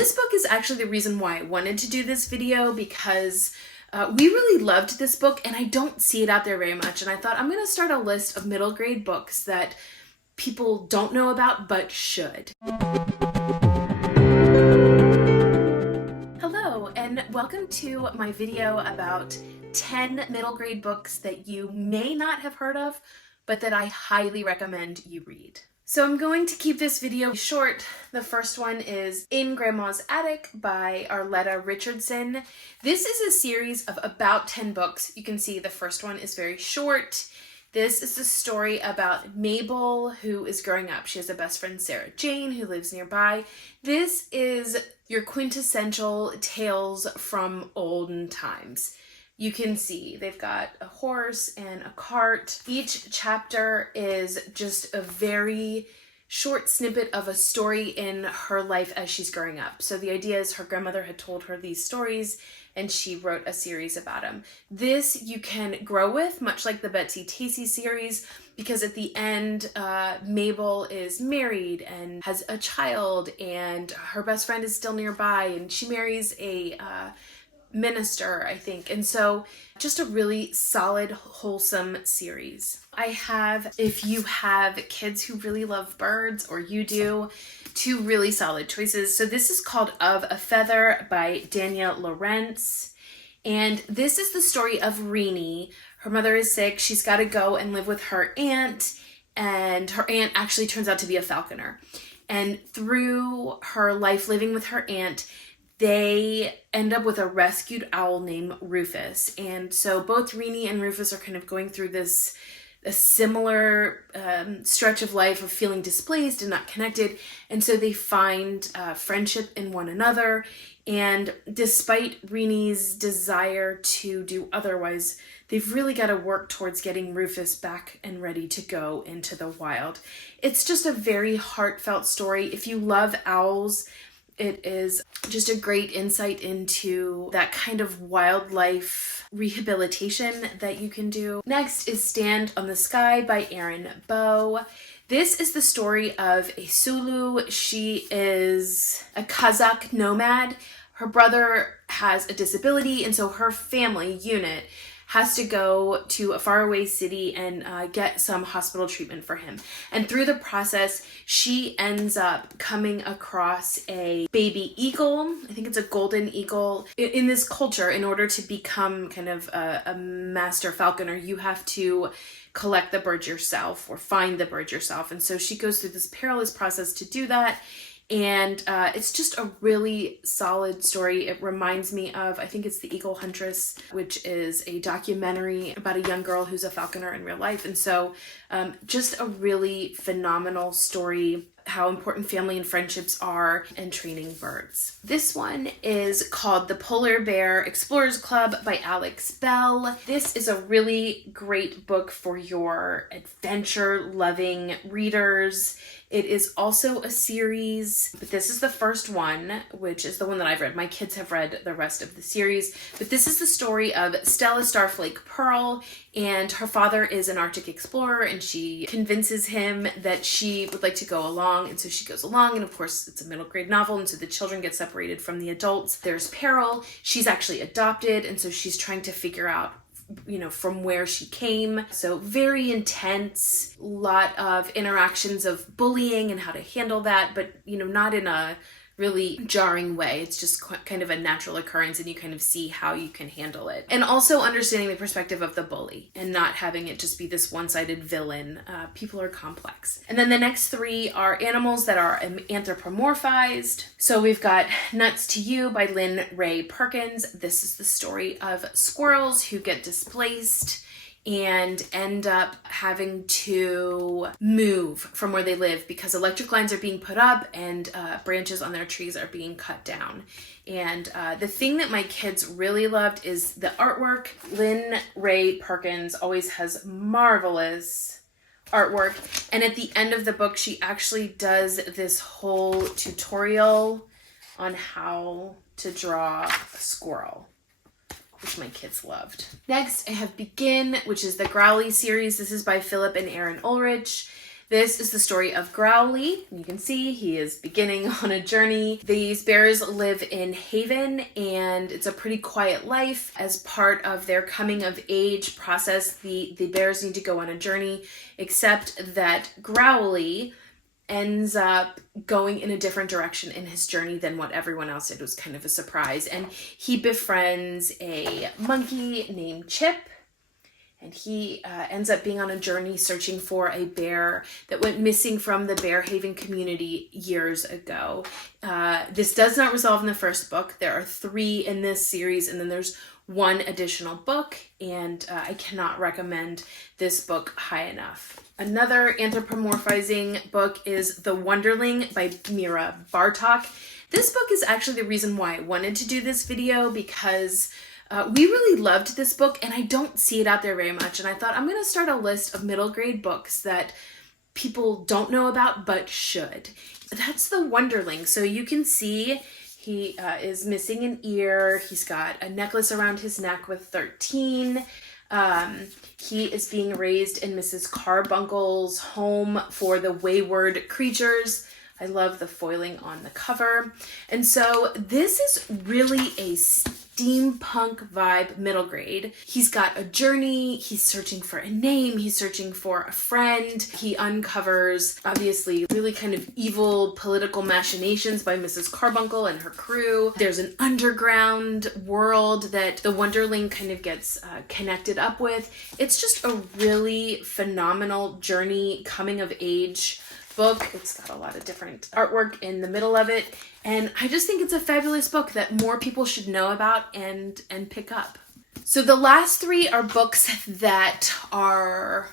This book is actually the reason why I wanted to do this video, because we really loved this book and I don't see it out there very much. And I thought I'm going to start a list of middle grade books that people don't know about but should. Hello and welcome to my video about 10 middle grade books that you may not have heard of, but that I highly recommend you read. So I'm going to keep this video short. The first one is In Grandma's Attic by Arletta Richardson. This is a series of about 10 books. You can see the first one is very short. This is the story about Mabel, who is growing up. She has a best friend, Sarah Jane, who lives nearby. This is your quintessential tales from olden times. You can see they've got a horse and a cart. Each chapter is just a very short snippet of a story in her life as she's growing up. So the idea is her grandmother had told her these stories and she wrote a series about them. This you can grow with, much like the Betsy Tacy series, because at the end, Mabel is married and has a child and her best friend is still nearby and she marries a minister, I think. And so just a really solid, wholesome series. I have, if you have kids who really love birds, or you do, two really solid choices. So this is called Of a Feather by Dania Lawrence. And this is the story of Renee. Her mother is sick. She's got to go and live with her aunt. And her aunt actually turns out to be a falconer. And through her life living with her aunt, they end up with a rescued owl named Rufus. And so both Renee and Rufus are kind of going through a similar stretch of life of feeling displaced and not connected. And so they find friendship in one another. And despite Renee's desire to do otherwise, they've really got to work towards getting Rufus back and ready to go into the wild. It's just a very heartfelt story. If you love owls, it is just a great insight into that kind of wildlife rehabilitation that you can do. Next is Stand on the Sky by Erin Bow. This is the story of a Sulu. She is a Kazakh nomad. Her brother has a disability, and so her family unit has to go to a faraway city and get some hospital treatment for him. And through the process, she ends up coming across a baby eagle. I think it's a golden eagle. In this culture, in order to become kind of a master falconer, you have to collect the bird yourself or find the bird yourself. And so she goes through this perilous process to do that. And it's just a really solid story. It reminds me of, I think it's The Eagle Huntress, which is a documentary about a young girl who's a falconer in real life. And so just a really phenomenal story, how important family and friendships are in training birds. This one is called The Polar Bear Explorers Club by Alex Bell. This is a really great book for your adventure-loving readers. It is also a series, but this is the first one, which is the one that I've read. My kids have read the rest of the series, but this is the story of Stella Starflake Pearl, and her father is an Arctic explorer, and she convinces him that she would like to go along, and so she goes along, and of course it's a middle grade novel, and so the children get separated from the adults. There's Pearl. She's actually adopted, and so she's trying to figure out from where she came. So very intense, lot of interactions of bullying and how to handle that, but not in a really jarring way. It's just kind of a natural occurrence and you kind of see how you can handle it. And also understanding the perspective of the bully and not having it just be this one-sided villain. People are complex. And then the next three are animals that are anthropomorphized. So we've got Nuts to You by Lynn Ray Perkins. This is the story of squirrels who get displaced and end up having to move from where they live because electric lines are being put up and branches on their trees are being cut down. And the thing that my kids really loved is the artwork. Lynn Ray Perkins always has marvelous artwork. And at the end of the book, she actually does this whole tutorial on how to draw a squirrel, which my kids loved. Next, I have Begin, which is the Growly series. This is by Philip and Aaron Ulrich. This is the story of Growly. You can see he is beginning on a journey. These bears live in Haven, and it's a pretty quiet life. As part of their coming of age process, the bears need to go on a journey, except that Growly ends up going in a different direction in his journey than what everyone else did. It was kind of a surprise. And he befriends a monkey named Chip, and he ends up being on a journey searching for a bear that went missing from the Bear Haven community years ago. This does not resolve in the first book. There are 3 in this series, and then there's 1 additional book, and I cannot recommend this book high enough. Another anthropomorphizing book is The Wonderling by Mira Bartok. This book is actually the reason why I wanted to do this video, because we really loved this book, and I don't see it out there very much. And I thought I'm going to start a list of middle grade books that people don't know about but should. That's The Wonderling. So you can see he is missing an ear. He's got a necklace around his neck with 13. He is being raised in Mrs. Carbuncle's home for the wayward creatures. I love the foiling on the cover. And so this is really a steampunk vibe middle grade. He's got a journey, he's searching for a name, he's searching for a friend. He uncovers, obviously, really kind of evil political machinations by Mrs. Carbuncle and her crew. There's an underground world that the Wonderling kind of gets connected up with. It's just a really phenomenal journey, coming of age book. It's got a lot of different artwork in the middle of it, and I just think it's a fabulous book that more people should know about and pick up. So the last 3 are books that are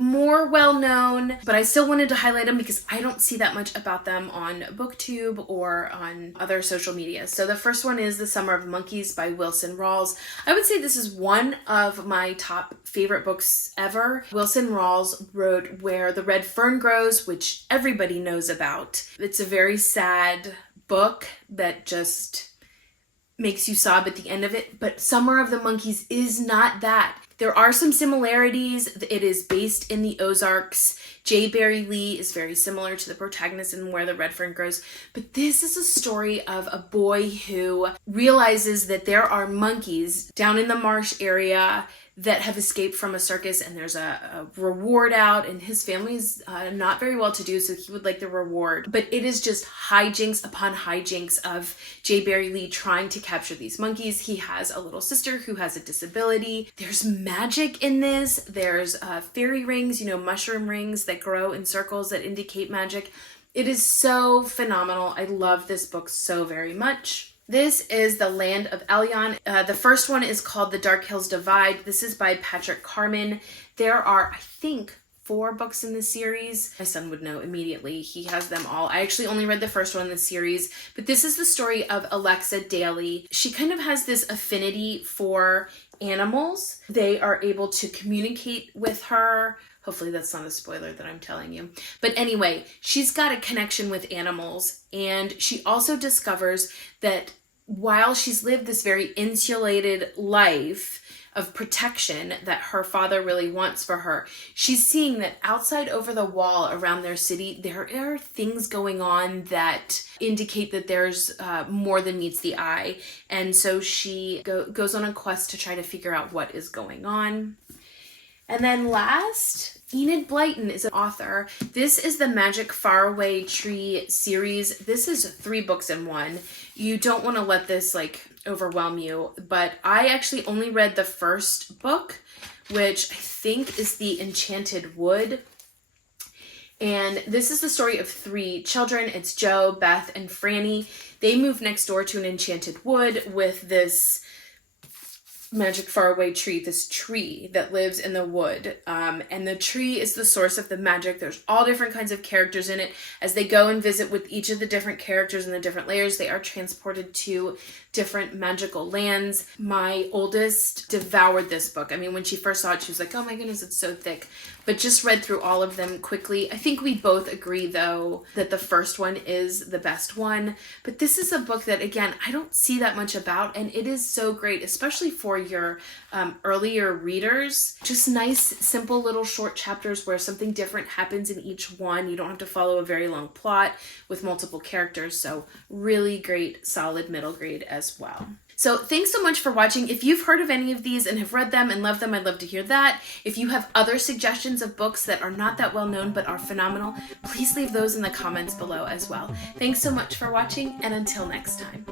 more well-known, but I still wanted to highlight them because I don't see that much about them on booktube or on other social media. So the first one is The Summer of Monkeys by Wilson Rawls. I would say this is one of my top favorite books ever. Wilson Rawls wrote Where the Red Fern Grows, which everybody knows about. It's a very sad book that just makes you sob at the end of it, but Summer of the Monkeys is not that. There are some similarities. It is based in the Ozarks. J. Barrie Lee is very similar to the protagonist in Where the Red Fern Grows. But this is a story of a boy who realizes that there are monkeys down in the marsh area that have escaped from a circus, and there's a reward out, and his family's not very well to do, so he would like the reward. But it is just hijinks upon hijinks of J. Barrie Lee trying to capture these monkeys. He has a little sister who has a disability. There's magic in this. There's fairy rings, mushroom rings that grow in circles that indicate magic. It is so phenomenal. I love this book so very much. This is The Land of Elyon. The first one is called The Dark Hills Divide. This is by Patrick Carman. There are, I think, 4 books in the series. My son would know immediately. He has them all. I actually only read the first one in the series, but this is the story of Alexa Daly. She kind of has this affinity for animals. They are able to communicate with her. Hopefully that's not a spoiler that I'm telling you. But anyway, she's got a connection with animals, and she also discovers that while she's lived this very insulated life of protection that her father really wants for her, she's seeing that outside over the wall around their city, there are things going on that indicate that there's more than meets the eye. And so she goes on a quest to try to figure out what is going on. And then last, Enid Blyton is an author. This is the Magic Faraway Tree series. This is 3 books in one. You don't want to let this overwhelm you, but I actually only read the first book, which I think is The Enchanted Wood. And this is the story of 3 children. It's Joe, Beth, and Franny. They move next door to an enchanted wood with this magic faraway tree, this tree that lives in the wood. And the tree is the source of the magic. There's all different kinds of characters in it. As they go and visit with each of the different characters in the different layers, they are transported to different magical lands. My oldest devoured this book. I mean, when she first saw it, she was like, oh my goodness, it's so thick. But just read through all of them quickly. I think we both agree, though, that the first one is the best one. But this is a book that, again, I don't see that much about, and it is so great, especially for for your earlier readers. Just nice, simple little short chapters where something different happens in each one. You don't have to follow a very long plot with multiple characters. So really great, solid middle grade as well. So thanks so much for watching. If you've heard of any of these and have read them and loved them, I'd love to hear that. If you have other suggestions of books that are not that well known but are phenomenal, please leave those in the comments below as well. Thanks so much for watching, and until next time.